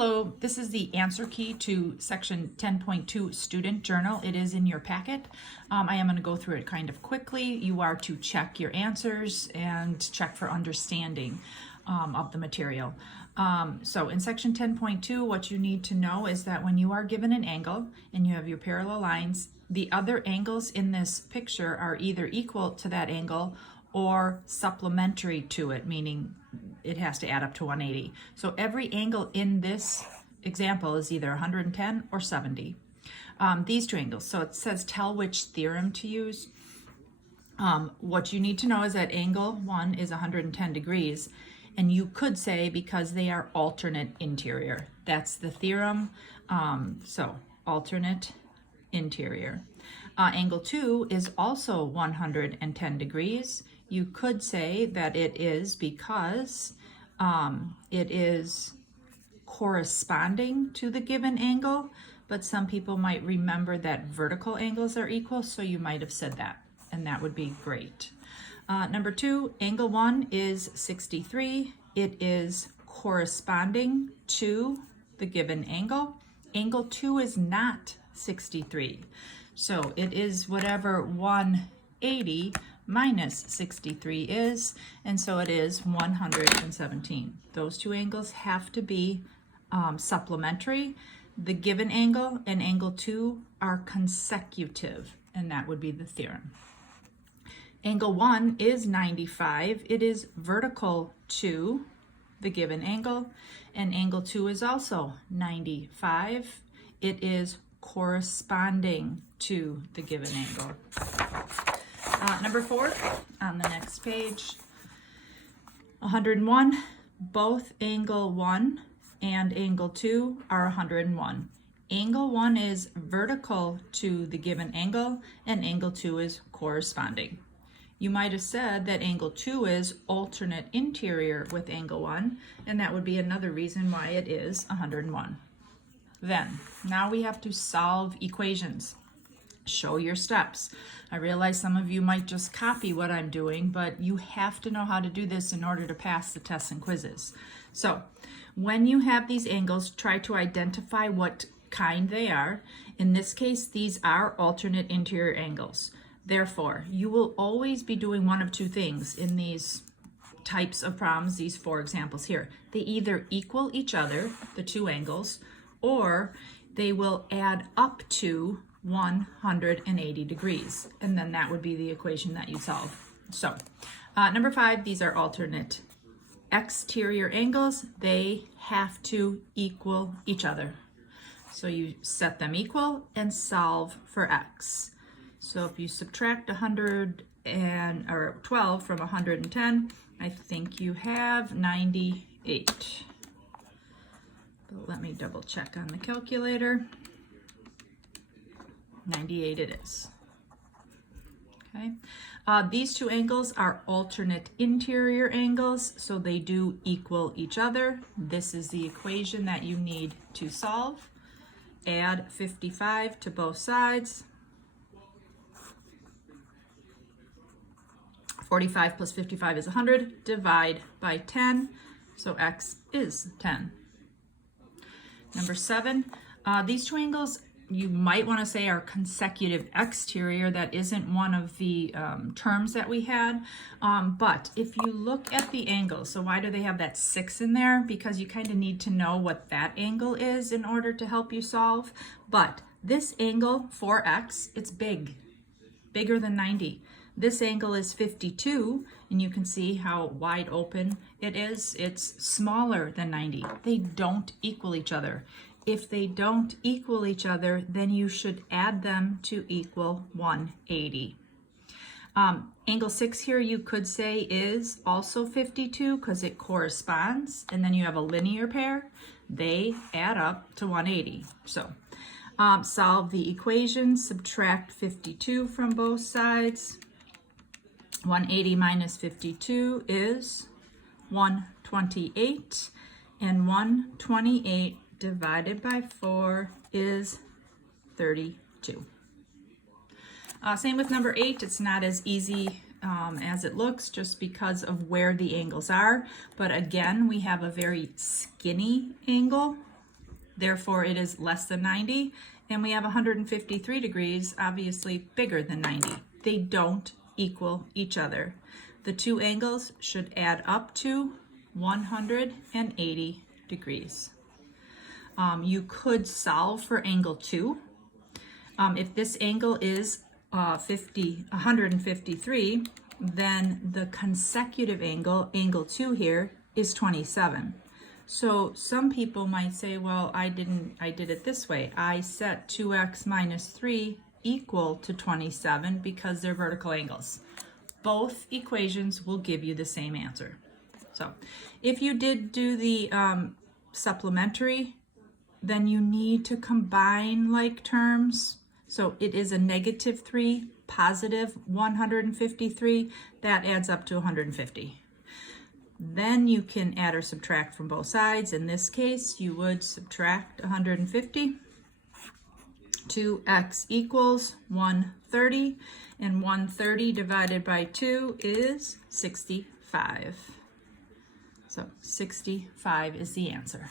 Hello, this is the answer key to section 10.2 student journal. It is in your packet. I am going to go through it kind of quickly. You are to check your answers and check for understanding of the material. So in section 10.2, what you need to know is that when you are given an angle and you have your parallel lines, the other angles in this picture are either equal to that angle or supplementary to it, meaning it has to add up to 180. So every angle in this example is either 110 or 70. These two angles, so it says tell which theorem to use. What you need to know is that angle 1 is 110 degrees, and you could say because they are alternate interior. That's the theorem, so alternate interior. Angle 2 is also 110 degrees. You could say that it is because it is corresponding to the given angle, but some people might remember that vertical angles are equal, so you might have said that, and that would be great. Number 2, angle 1 is 63. It is corresponding to the given angle. Angle 2 is not 63. So it is whatever 180 minus 63 is, and so it is 117. Those two angles have to be supplementary. The given angle and angle 2 are consecutive, and that would be the theorem. Angle 1 is 95. It is vertical to the given angle, and angle 2 is also 95. It is corresponding to the given angle. Number 4 on the next page, 101. Both angle 1 and angle 2 are 101. Angle 1 is vertical to the given angle, and angle 2 is corresponding. You might have said that angle 2 is alternate interior with angle 1, and that would be another reason why it is 101. Then, now we have to solve equations. Show your steps. I realize some of you might just copy what I'm doing, but you have to know how to do this in order to pass the tests and quizzes. So, when you have these angles, try to identify what kind they are. In this case, these are alternate interior angles. Therefore, you will always be doing one of two things in these types of problems, these 4 examples here. They either equal each other, the two angles, or they will add up to 180 degrees, and then that would be the equation that you solve. So, number 5, these are alternate exterior angles. They have to equal each other. So you set them equal and solve for x. So if you subtract 12 from 110, I think you have 98. But let me double check on the calculator. 98 it is. Okay. These two angles are alternate interior angles, so they do equal each other. This is the equation that you need to solve. Add 55 to both sides. 45 plus 55 is 100. Divide by 10, so x is 10. Number 7, these two angles you might want to say are consecutive exterior. That isn't one of the terms that we had, but if you look at the angle, so why do they have that 6 in there? Because you kind of need to know what that angle is in order to help you solve. But this angle 4x, it's bigger than 90. This angle is 52, and you can see how wide open it is. It's smaller than 90. They don't equal each other. If they don't equal each other, then you should add them to equal 180. Angle 6 here you could say is also 52 because it corresponds, and then you have a linear pair. They add up to 180. So solve the equation, subtract 52 from both sides. 180 minus 52 is 128, and 128 divided by 4 is 32. Same with number 8. It's not as easy as it looks just because of where the angles are. But again, we have a very skinny angle therefore it is less than 90, and we have 153 degrees, obviously bigger than 90. They don't equal each other. The two angles should add up to 180 degrees. You could solve for angle 2. If this angle is 153, then the consecutive angle, angle 2 here, is 27. So some people might say, well, I did it this way. I set 2x minus 3 equal to 27 because they're vertical angles. Both equations will give you the same answer. So if you did do the supplementary, then you need to combine like terms. So it is a negative 3, positive 153. That adds up to 150. Then you can add or subtract from both sides. In this case, you would subtract 150. 2x equals 130, and 130 divided by 2 is 65. So 65 is the answer.